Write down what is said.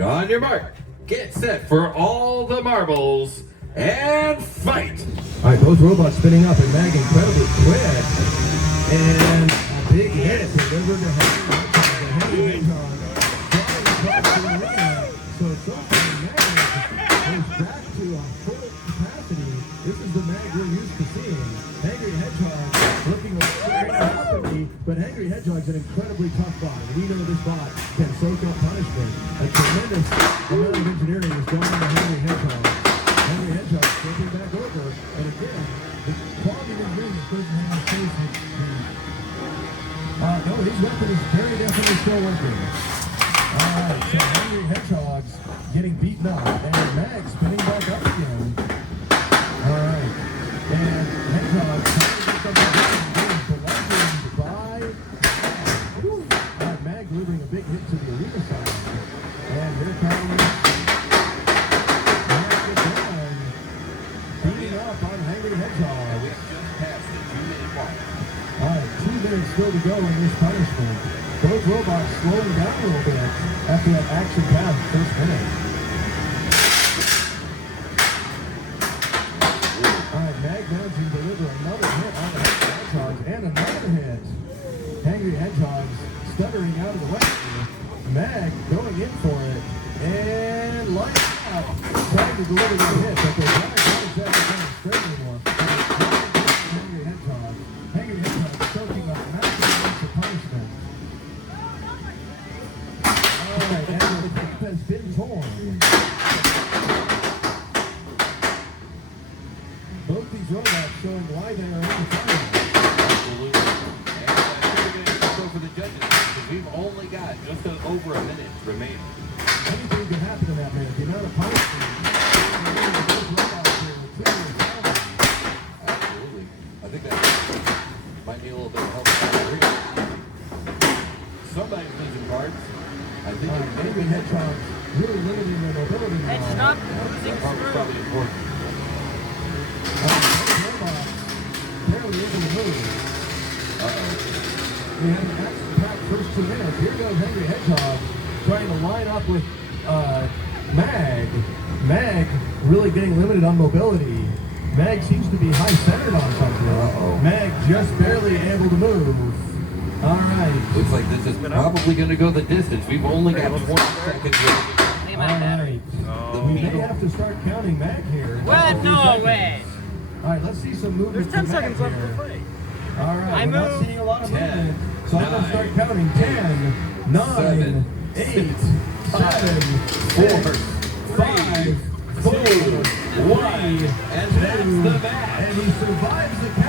right, on your mark, get set for all the marbles, and fight! All right, both robots spinning up and Mag incredibly quick. And a big hit delivered to Hangry Hedgehog. Flying across the arena. So far, Mag is back to a full capacity. This is the Mag we're used to seeing. Hangry Hedgehog looking very rapidly, but Hangry Hedgehog's an incredibly tough bot. We know this bot can soak up punishment. A tremendous amount of engineering is going into Hangry Hedgehog. Hangry Hedgehog flipping back over, and again, the quality of engineering is good in the face. No, his weapon is very definitely still working. Alright, so Hangry Hedgehog's getting beaten up, and Mag spinning back up again. Alright, and Hedgehog trying to get something going, getting bludgeoned by Mag delivering a big hit to the arena side. And here comes beating up on Hangry Hedgehog. We just passed the 2-minute mark. Alright, 2 minutes still to go in this punishment. Both robots slowing down a little bit after that action-packed first minute. Alright, Mag managing to deliver another hit on the Hangry Hedgehogs and another hit. Hangry Hedgehogs stuttering out of the way. Mag going in for it and lights out. Trying to deliver the hit, but they're not exactly going straight anymore. Hangry Hedgehog soaking up massive amounts of punishment. Alright, and the tape has been torn. Both these robots showing why they are in the final. Absolutely. And so for the judges, because we've only got just over a minute remaining. Anything can happen in that minute. The amount of punishment. Absolutely. I think that might need a little bit of help. Somebody's losing cards. I think Hangry Hedgehog really limiting their mobility. Hey, stop losing that part's screw. probably important. Barely able to move. We had an action-packed first 2 minutes. Here goes Hangry Hedgehog trying to line up with Mag. Mag really getting limited on mobility. Mag seems to be high-centered on something. Mag just barely able to move. All right. Looks like this is probably going to go the distance. We've only got 20 seconds left. Look at my battery. We may have to start counting Mag here. What? No way. All right, let's see some movement. There's 10 from Mag seconds left here. to play. All right, I we're not moved. seeing a lot of 10, movement. So I'm going to start counting. 10, 9, 8, 7, 6, 5, 4, 1, and that's the match. and he survives the count.